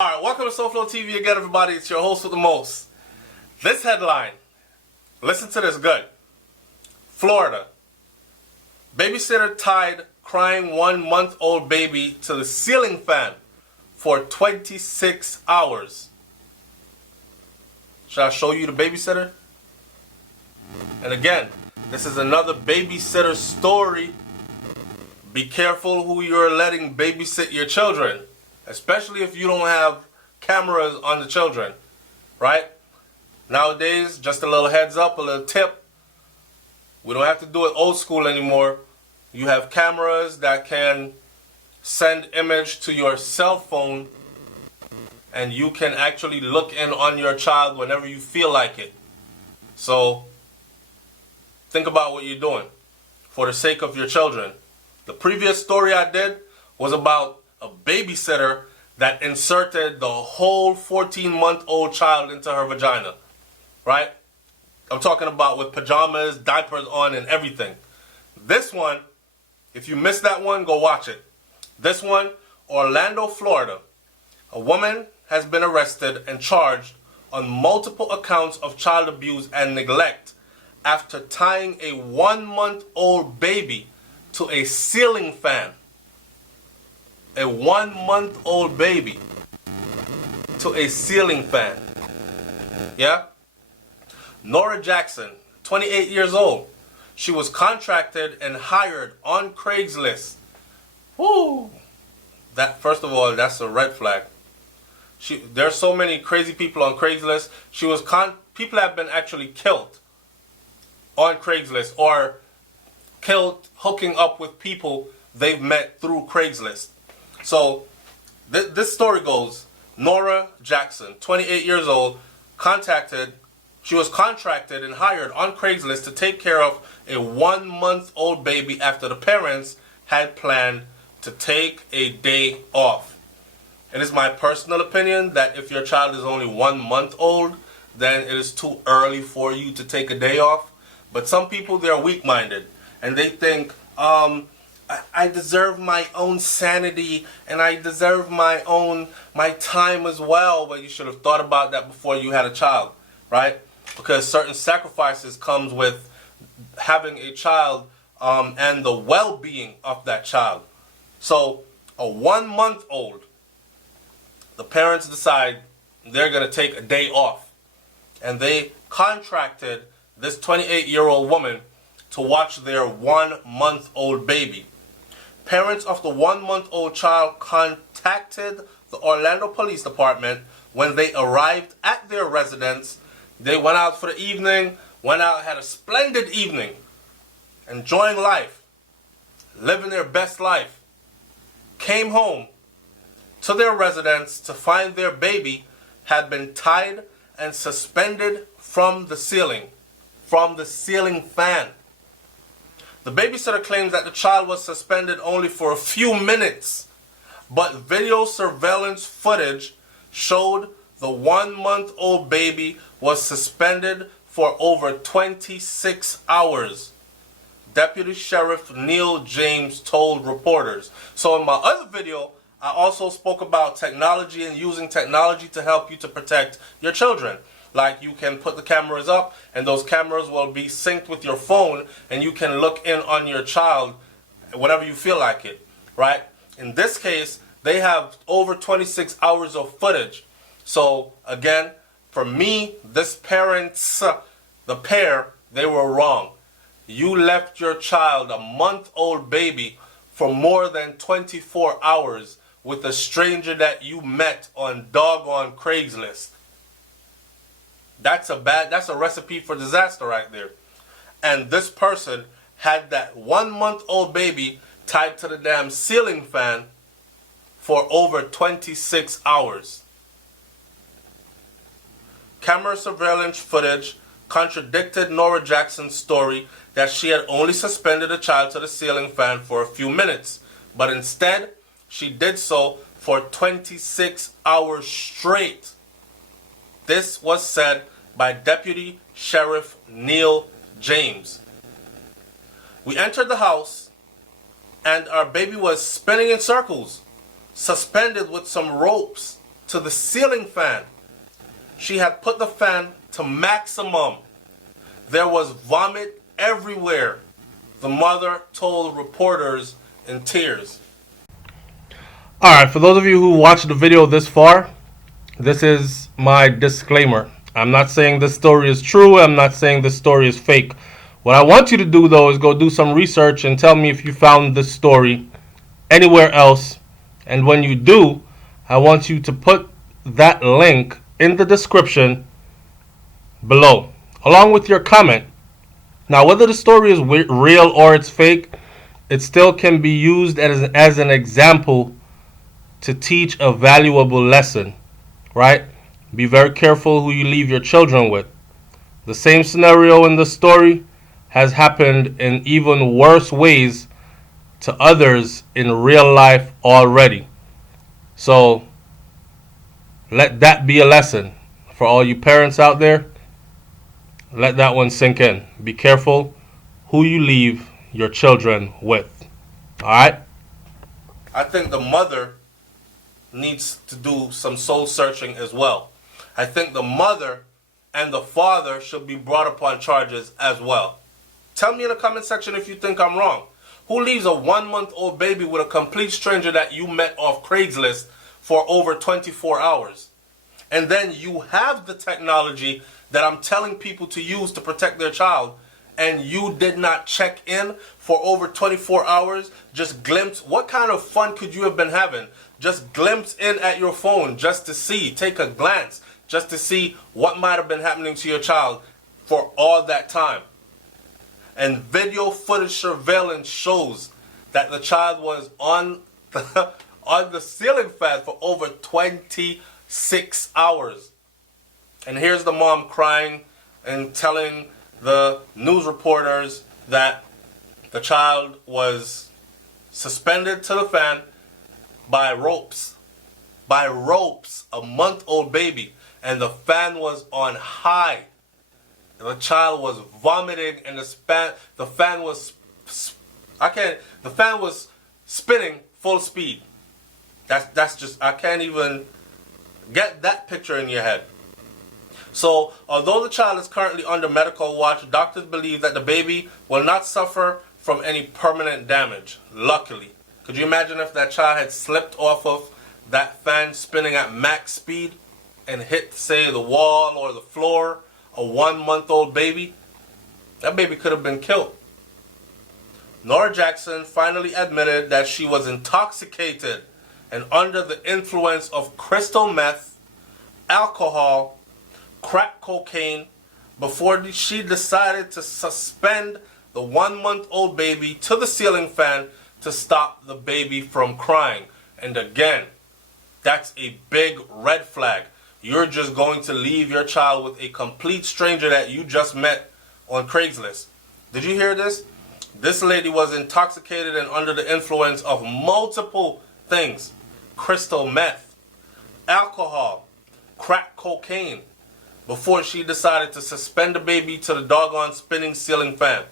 Alright, welcome to SouFLoTV again, everybody. It's your host with the most. This headline, listen to this good. Florida. Babysitter tied crying 1-month-old baby to the ceiling fan for 26 hours. Should I show you the babysitter? And again, this is another babysitter story. Be careful who you're letting babysit your children. Especially if you don't have cameras on the children, right? Nowadays, just a little heads up, a little tip. We don't have to do it old school anymore. You have cameras that can send image to your cell phone, and you can actually look in on your child whenever you feel like it. So, think about what you're doing for the sake of your children. The previous story I did was about a babysitter that inserted the whole 14-month-old child into her vagina, right? I'm talking about with pajamas, diapers on, and everything. This one, if you missed that one, go watch it. This one, Orlando, Florida. A woman has been arrested and charged on multiple accounts of child abuse and neglect after tying a 1-month-old baby to a ceiling fan. A 1-month-old baby to a ceiling fan. Yeah? Nora Jackson, 28 years old. She was contracted and hired on Craigslist. Woo! That, first of all, that's a red flag. There's so many crazy people on Craigslist. People have been actually killed on Craigslist or killed hooking up with people they've met through Craigslist. So, this story goes, Nora Jackson, 28 years old, she was contracted and hired on Craigslist to take care of a 1-month-old baby after the parents had planned to take a day off. It is my personal opinion that if your child is only 1 month old, then it is too early for you to take a day off. But some people, they're weak-minded, and they think, I deserve my own sanity and I deserve my time as well. But you should have thought about that before you had a child, right? Because certain sacrifices comes with having a child and the well-being of that child. So a 1-month-old, the parents decide they're going to take a day off. And they contracted this 28-year-old woman to watch their 1-month-old baby. Parents of the 1-month-old child contacted the Orlando Police Department when they arrived at their residence. They went out for the evening, had a splendid evening, enjoying life, living their best life. Came home to their residence to find their baby had been tied and suspended from the ceiling fan. The babysitter claims that the child was suspended only for a few minutes, but video surveillance footage showed the 1-month-old baby was suspended for over 26 hours. Deputy Sheriff Neil James told reporters. So in my other video, I also spoke about technology and using technology to help you to protect your children. Like you can put the cameras up and those cameras will be synced with your phone and you can look in on your child whenever you feel like it, right? In this case, they have over 26 hours of footage. So again, for me, the pair, they were wrong. You left your child, a month-old baby, for more than 24 hours with a stranger that you met on doggone Craigslist. That's a recipe for disaster right there. And this person had that 1-month-old baby tied to the damn ceiling fan for over 26 hours. Camera surveillance footage contradicted Nora Jackson's story that she had only suspended the child to the ceiling fan for a few minutes, but instead she did so for 26 hours straight. This was said by Deputy Sheriff Neil James. We entered the house and our baby was spinning in circles, suspended with some ropes to the ceiling fan. She had put the fan to maximum. There was vomit everywhere. The mother told reporters in tears. Alright, for those of you who watched the video this far, this is my disclaimer. I'm not saying this story is true. I'm not saying this story is fake. What I want you to do, though, is go do some research and tell me if you found this story anywhere else. And when you do, I want you to put that link in the description below, along with your comment. Now, whether the story is real or it's fake, it still can be used as an example to teach a valuable lesson, right? Be very careful who you leave your children with. The same scenario in the story has happened in even worse ways to others in real life already. So let that be a lesson for all you parents out there. Let that one sink in. Be careful who you leave your children with. Alright? I think the mother needs to do some soul searching as well. I think the mother and the father should be brought upon charges as well. Tell me in the comment section if you think I'm wrong. Who leaves a 1-month-old baby with a complete stranger that you met off Craigslist for over 24 hours? And then you have the technology that I'm telling people to use to protect their child, and you did not check in for over 24 hours, just glimpse. What kind of fun could you have been having? Just glimpse in at your phone just to see, take a glance, just to see what might have been happening to your child for all that time. And video footage surveillance shows that the child was on the ceiling fan for over 26 hours. And here's the mom crying and telling the news reporters that the child was suspended to the fan by ropes. By ropes, a month-old baby. And the fan was on high. The child was vomiting, and the fan was spinning full speed. That's just, I can't even get that picture in your head. So, although the child is currently under medical watch, doctors believe that the baby will not suffer from any permanent damage, luckily. Could you imagine if that child had slipped off of that fan spinning at max speed and hit, say, the wall or the floor? A 1-month-old baby? That baby could have been killed. Nora Jackson finally admitted that she was intoxicated and under the influence of crystal meth, alcohol, crack cocaine before she decided to suspend the 1-month-old baby to the ceiling fan to stop the baby from crying. And again, that's a big red flag. You're just going to leave your child with a complete stranger that you just met on Craigslist. Did you hear this? This lady was intoxicated and under the influence of multiple things. Crystal meth, alcohol, crack cocaine, before she decided to suspend the baby to the doggone spinning ceiling fan.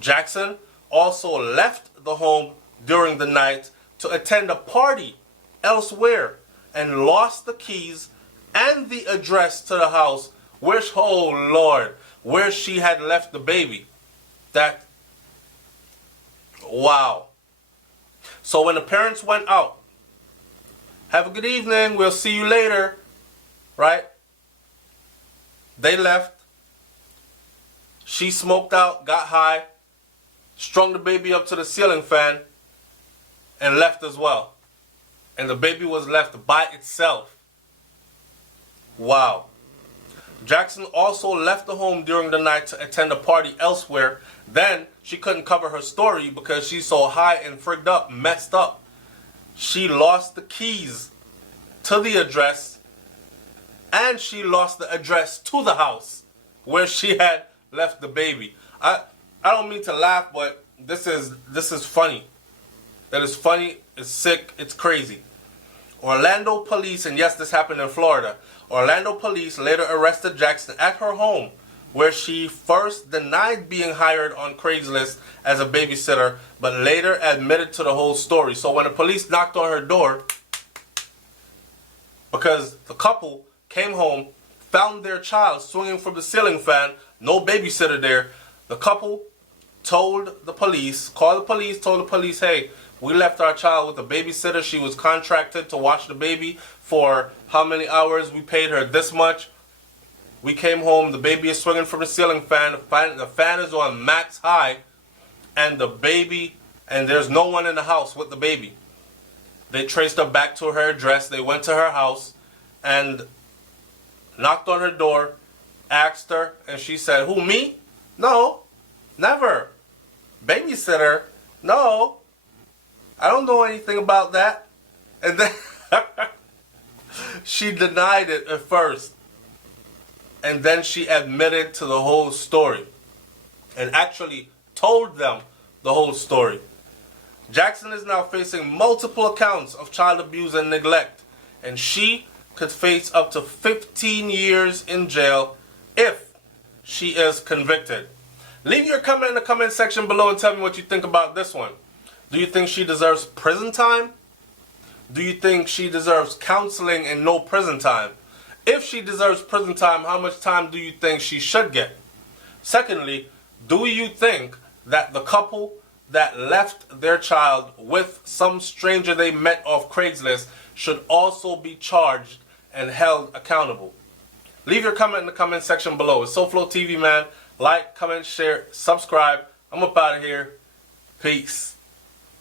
Jackson also left the home during the night to attend a party elsewhere and lost the keys and the address to the house where, oh Lord, where she had left the baby. Wow. So when the parents went out, have a good evening, we'll see you later, right? They left. She smoked out, got high, strung the baby up to the ceiling fan, and left as well. And the baby was left by itself. Wow. Jackson also left the home during the night to attend a party elsewhere. Then she couldn't cover her story because she's so high and frigged up, messed up. She lost the keys to the address, and she lost the address to the house where she had left the baby. I don't mean to laugh, but this is funny. That is funny, it's sick, it's crazy. Orlando police, and yes, this happened in Florida. Orlando police later arrested Jackson at her home, where she first denied being hired on Craigslist as a babysitter, but later admitted to the whole story. So when the police knocked on her door, because the couple came home, found their child swinging from the ceiling fan, no babysitter there. The couple told the police, called the police, told the police, hey, we left our child with a babysitter. She was contracted to watch the baby for how many hours? We paid her this much. We came home, the baby is swinging from the ceiling fan. The fan is on max high, and the baby, and there's no one in the house with the baby. They traced her back to her address. They went to her house and knocked on her door, asked her, and she said, who, me? No, never. Babysitter? No, I don't know anything about that. And then she denied it at first. And then she admitted to the whole story and actually told them the whole story. Jackson is now facing multiple accounts of child abuse and neglect, and she could face up to 15 years in jail if she is convicted. Leave your comment in the comment section below and tell me what you think about this one. Do you think she deserves prison time? Do you think she deserves counseling and no prison time? If she deserves prison time, how much time do you think she should get? Secondly, do you think that the couple that left their child with some stranger they met off Craigslist should also be charged and held accountable? Leave your comment in the comment section below. It's SouFLoTV, man. Like, comment, share, subscribe. I'm up out of here. Peace.